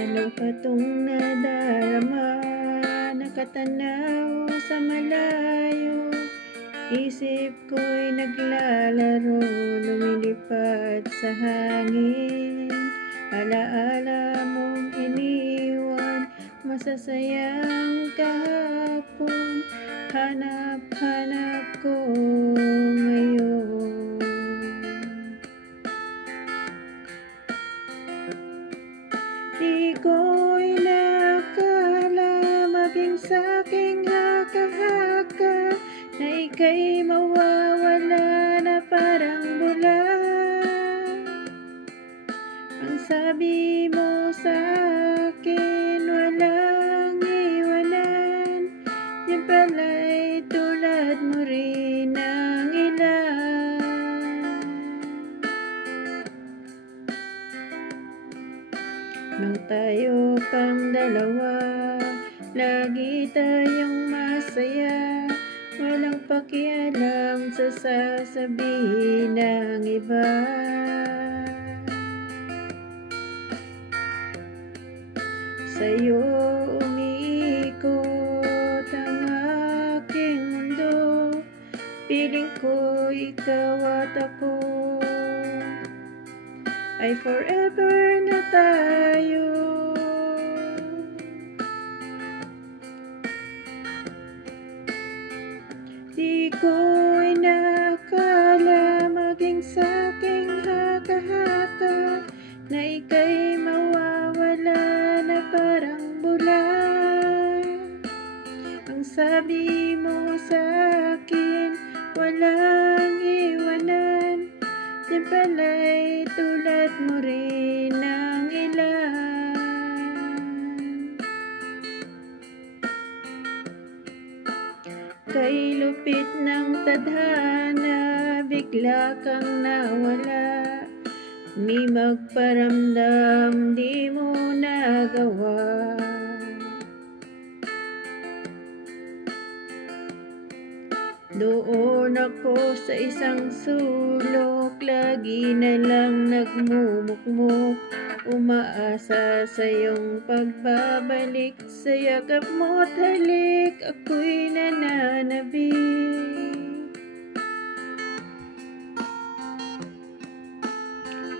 Ano ka tong nadarama, nakatanaw sa malayo. Isip ko'y naglalaro, lumilipad sa hangin. Alaala mong iniwan, masasayang kahapon. Hanap-hanap ko ngayon. Di ko'y nakala maging sa'king haka-haka na ika'y mawawala na parang bula. Ang sabi mo sa'kin walang iwanan, yun pala'y tulad mo rin ng ilan. Nung tayo pang dalawa, lagi tayong masaya, walang pakialam sa sasabihin ng iba. Sa'yo umiikot ang aking mundo, piling ko ikaw at ako ay forever na tayo. Di ko'y nakala maging sa'king haka-haka na ika'y mawawala na parang bula. Ang sabi mo sa'kin walang iwanan, yan pala'y tulad mo rin ng ilan. Kay lupit ng tadhana, bigla kang nawala. Ni magparamdam, di mo nagawa. Doon ako sa isang sulok, lagi na lang nagmumukmuk. Umaasa sa iyong pagbabalik, sa yakap mo't halik, ako'y nananabik.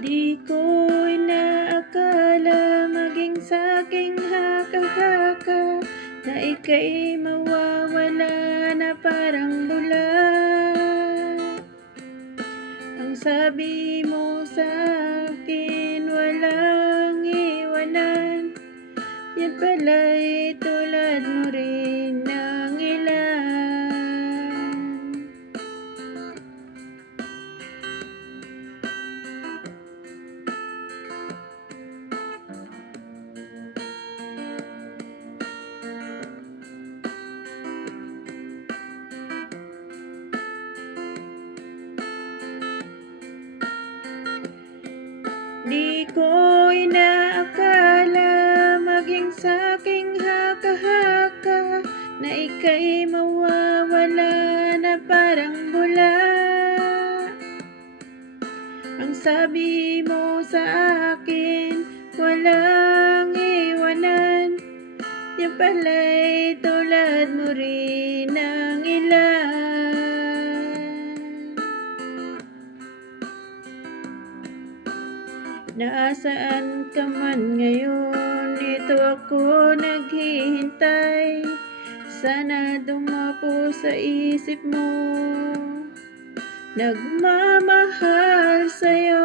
Di ko'y naakala maging sa'king haka-haka na ika'y mawawala na parang bula. Ang sabi mo sa'kin walang iwanan, yan pala'y tulad mo rin ng ilan. Di ko'y naakala maging sa'king haka-haka na ika'y mawawala na parang bula. Ang sabi mo sa akin walang iwanan, yan pala'y tulad mo rin ng ilan. Nasaan ka man ngayon, dito ako naghihintay. Sana dumapo sa isip mo, nagmamahal sa'yo.